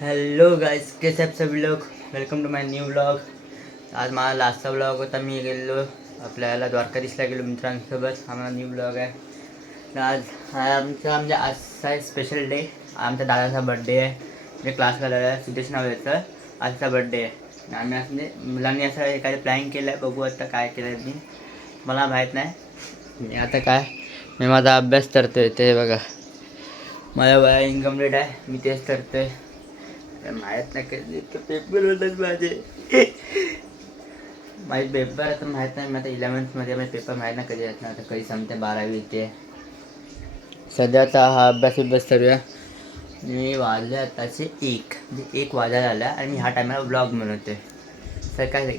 Hello guys, कैसे आप सभी लोग। Welcome to my new blog. आज माझा लास्टचा ब्लॉग होता. मी गेलो आपल्याला द्वारकाधीशला गेलो मित्रांसोबत. हा माझा न्यू ब्लॉग आहे. तर आज आमचा म्हणजे आजचा आहे स्पेशल डे. आमच्या दादाचा बड्डे आहे. म्हणजे क्लासला आहे सिद्धेश नाव याचं. आजचा बड्डे आहे. आम्ही असं म्हणजे मुलांनी असं एखादं प्लॅन केलं आहे. बघू आता काय केलं आहे. मी मला माहीत नाही. मी आता काय मी माझा अभ्यास करतो आहे ते बघा. माझ्या वया इनकम्प्लीट आहे. मी तेच करतो आहे. माहीत नाही कधी पेपर होतात माझे पेपर आता माहीत नाही. मी आता 11th माझे पेपर माहीत नाही कधी येत ना. आता कधी संपते 12वी येते. सध्या आता हा अभ्यास करूया. मी वाजले आताचे 1 म्हणजे 1 वाजायला आला आणि मी ह्या टायमाला ब्लॉग बनवतो आहे. सकाळी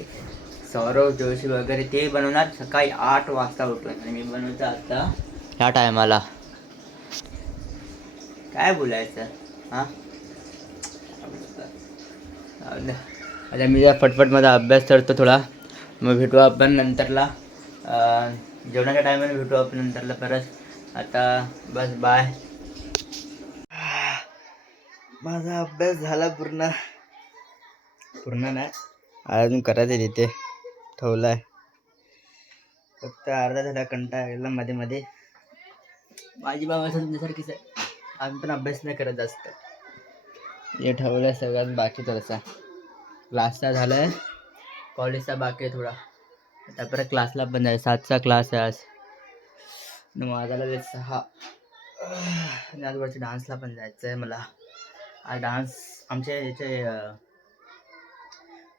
सौरव जोशी वगैरे ते बनवणार सकाळी 8 वाजता उठून आणि मी बनवतो आता ह्या टायमाला. काय बोलायचं हां. आता मी फटफट माझा अभ्यास करतो थोडा. मग भेटू आपण नंतरला. जेवणाच्या टायमाला भेटू आपण नंतरला परत. आता बस बाय. माझा अभ्यास झाला पूर्ण नाही अजून करायचं आहे. तिथे ठेवला आहे फक्त अर्धा झाला. कंटाळा गेला मध्ये. माझी बाबा तुमच्यासारखीच आहे. आम्ही पण अभ्यास नाही करत जास्त. हे ठेवलं सगळ्यात बाकी थोडासा. क्लासचा झाला आहे. कॉलेजचा बाकी आहे थोडा. आता परत क्लासला पण जायचं. 7चा क्लास आहे आज. 9 वाजायला 6. आणि आज वरती डान्सला पण जायचं आहे मला. आज डान्स आमच्या याचे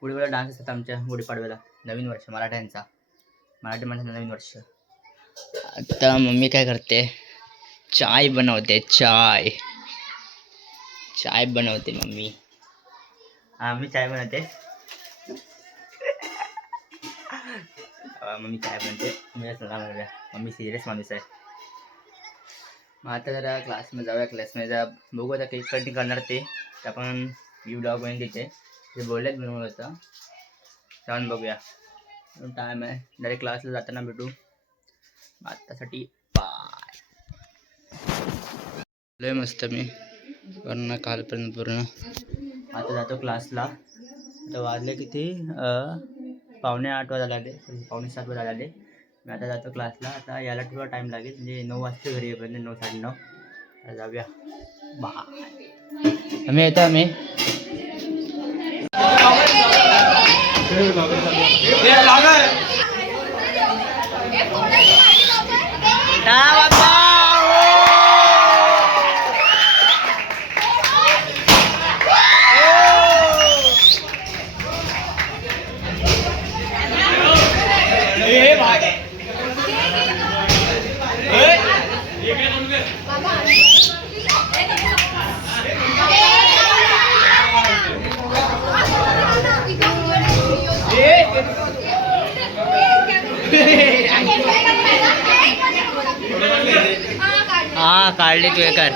गुढीपाडव्याला डान्स असतात. आमच्या गुढीपाडव्याला नवीन वर्ष मराठी माणसाचं नवीन वर्ष. आता मम्मी काय करते. चाय बनवते. चाय बनवते मम्मी. मी चाय बनवते. मम्मी चाय बनते. मम्मी सिरियस माणूस आहे. मग आता जरा क्लासमध्ये जाऊया. क्लासमध्ये जा बघू आता केक कटिंग करणार ते आपण व्ह्यू ब्लॉग बनवून देते. ते बोललेत बनवून होतं जाऊन बघूया. टाईम आहे. डायरेक्ट क्लासला जाताना भेटू. आत्तासाठी बाय. लय मस्त मी पूर्ण कालपर्यंत पूर्ण. आता जातो क्लासला. आता वाजले किती 7:45 वाजायला आले. 7:45 वाजायला आले. मी आता जातो क्लासला. आता यायला थोडा टाईम लागेल. म्हणजे 9 वाजता घरी येईपर्यंत 9 9:30. आता जाऊया बाय. आम्ही येतो आम्ही. हा काढली तू एकर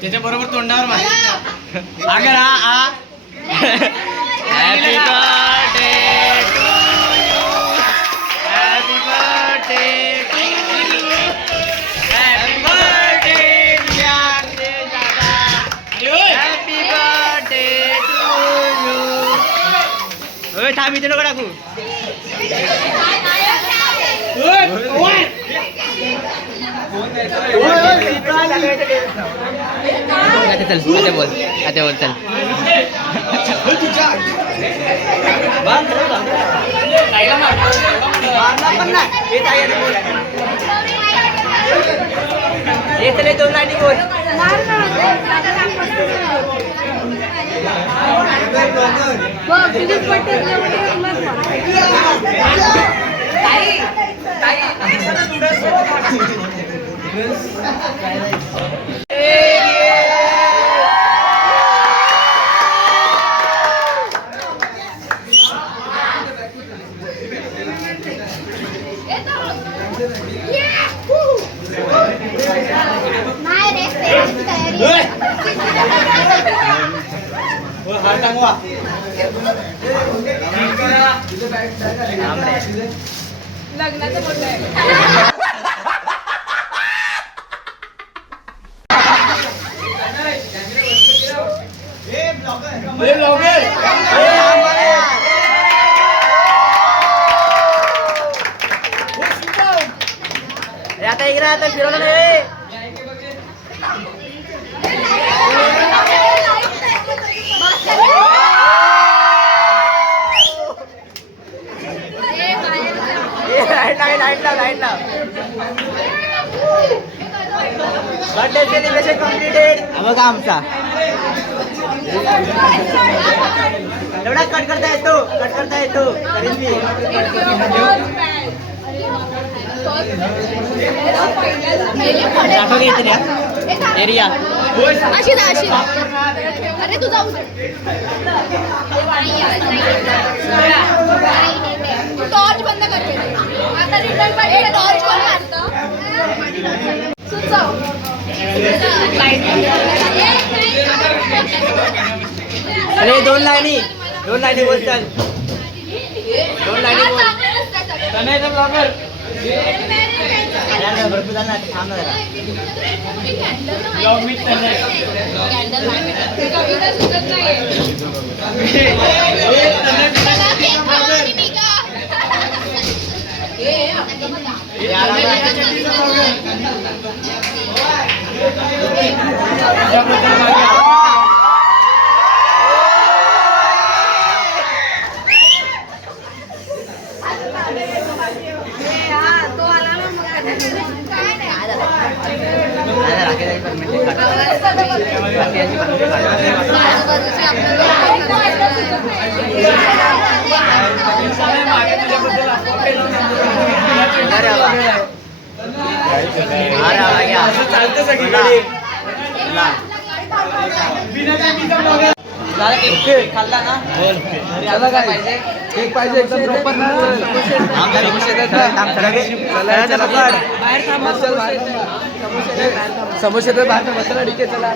त्याच्या बरोबर तोंडावर मार. अगर happy birthday to you. Happy birthday to you. Happy birthday दादा. Happy birthday to you. थांब इथे नको टाकू. चल आता बोल चल. चले 2 लाईनी बोल. लग्नाचं बोलतोय. आता इकडे आता फिरवलं नाही. लाईट लाव. Birthday celebration completed. बघा आमचा एवढा कट करता येतो करीन मी. एरिया अरे तू जाऊ टॉर्च बंद करते आता रिटर्न पाहिजे टॉर्च कोण मारतं अरे दोन लाईनी बोलतात. भरपूर झाला थांब ना जरा. खाल्ला ना केक पाहिजे एकदम प्रॉपर ना. समोसे तर बाहेर बसला ठीक आहे. चला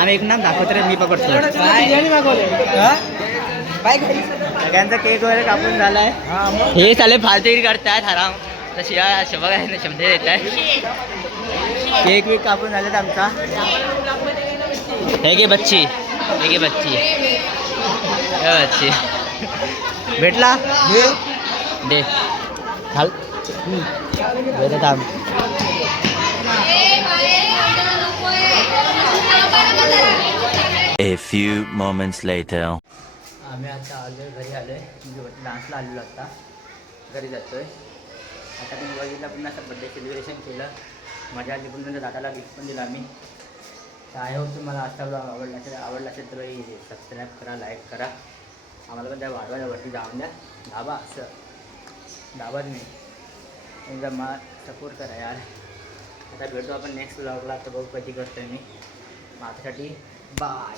आम्ही एक नाम दाखवत रे. मी पकडतो सगळ्यांचा केक वगैरे कापून झालाय. हे चाले फालतूगिरी करतायत हराम. तशी बघा शब्द येत आहे. केक वीक कापून झालेत आमचा. हे घे बच्ची भेटला दे खाल थांब. A few moments later. आम्ही आता घरी आलोय. डान्सला आलेलो आता घरी जातोय. आता तुम्ही बघितलं पुन्हा असं बड्डे सेलिब्रेशन केलं. मजा आली. पण त्यांच्या दादाला गिफ्ट पण दिला आम्ही. तर आय होप तुम्हाला आजचा ब्लॉग आवडला असेल तर सबस्क्राईब करा, लाईक करा. आम्हाला पण त्या वाढवायला वरती जाऊन द्या. दाबा नाही तुमचा मा सपोर्ट करा यार. आता भेटू आपण नेक्स्ट ब्लॉगला. तर बघू कधी करतोय मी. माझ्यासाठी बाय.